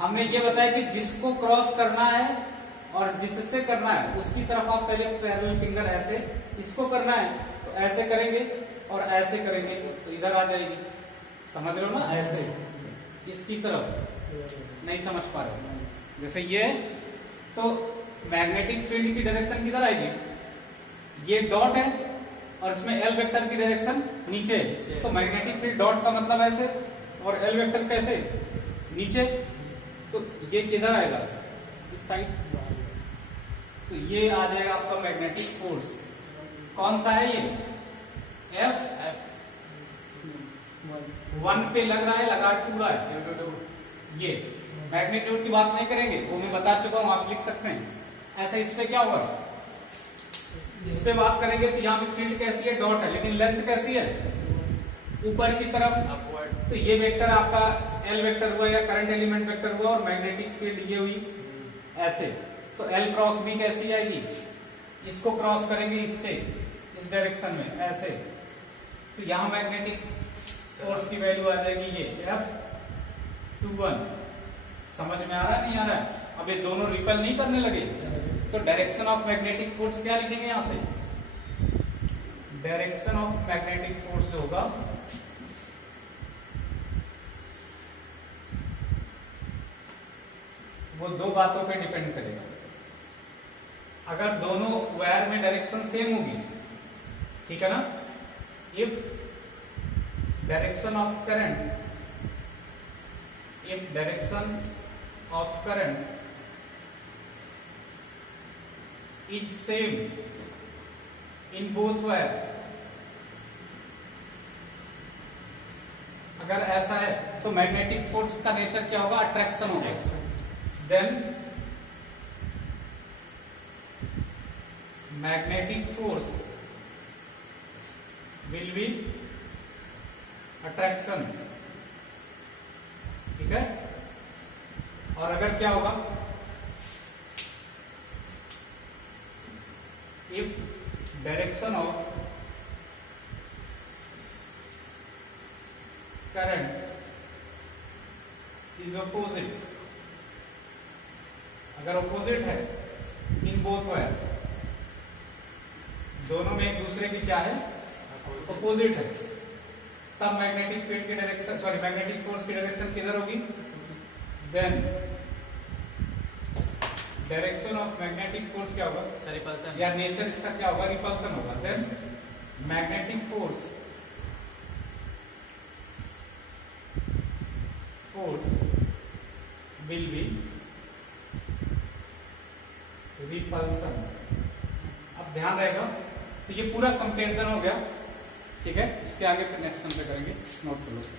हमने ये बताया कि जिसको क्रॉस करना है और जिससे करना है उसकी तरफ आप पहले पैरेलल फिंगर ऐसे, इसको करना है तो ऐसे करेंगे और ऐसे करेंगे तो इधर आ जाएगी, समझ रहे हो ना, ऐसे इसकी तरफ नहीं समझ पा रहे, जैसे ये तो मैग्नेटिक फील्ड की डायरेक्शन किधर आएगी, ये डॉट है और इसमें L वेक्टर की डायरेक्शन नीचे, तो मैग्नेटिक फील्ड डॉट का मतलब ऐसे और L वेक्टर कैसे नीचे, तो ये किधर आएगा, इस साइड। तो ये आ जाएगा आपका मैग्नेटिक फोर्स, कौन सा है ये, F 1 पे लग रहा है, लगा 2 रहा है, ये मैग्नीट्यूड की बात नहीं करेंगे, वो मैं बता चुका हूं, आप लिख सकते हैं। ऐसा इस पे क्या होगा, इस पे बात करेंगे तो यहाँ पे फील्ड कैसी है, डॉट है, लेकिन लेंथ कैसी है, ऊपर की तरफ अपवर्ड। तो ये वेक्टर आपका L वेक्टर हुआ या करंट एलिमेंट वेक्टर हुआ और मैग्नेटिक फील्ड ये हुई ऐसे। तो L क्रॉस B कैसी आएगी, इसको क्रॉस करेंगे इससे, इस डायरेक्शन में ऐसे, तो यहां मैग्नेटिक फोर्स की वैल्यू आ जाएगी ये F21। समझ में आ रहा है नहीं आ रहा है, अब ये दोनों रिपल नहीं करने लगे। तो डायरेक्शन ऑफ मैग्नेटिक फोर्स क्या लिखेंगे यहां से, डायरेक्शन ऑफ मैग्नेटिक फोर्स होगा वो दो बातों पे डिपेंड करेगा। अगर दोनों वायर में डायरेक्शन सेम होगी, ठीक है ना, if direction of current, if direction of current is same in both wire, अगर ऐसा है तो मैग्नेटिक फोर्स का नेचर क्या होगा, अट्रैक्शन होगा। Then magnetic force will be attraction, ठीक है। और अगर क्या होगा, if direction of current is opposite, अगर ऑपोजिट है इन बोथ वायर, दोनों में एक दूसरे की क्या है, ऑपोजिट है, तब मैग्नेटिक फील्ड की डायरेक्शन, सॉरी मैग्नेटिक फोर्स की डायरेक्शन किधर होगी, then direction of magnetic force क्या होगा सर रिपल्सन। या नेचर इसका क्या होगा, रिपल्सन होगा। Then magnetic force will be repulsion. अब ध्यान रहेगा, तो ये पूरा कंपेरिजन हो गया, ठीक है। इसके आगे फिर नेक्स्ट पे करेंगे, नोट कर लो सर।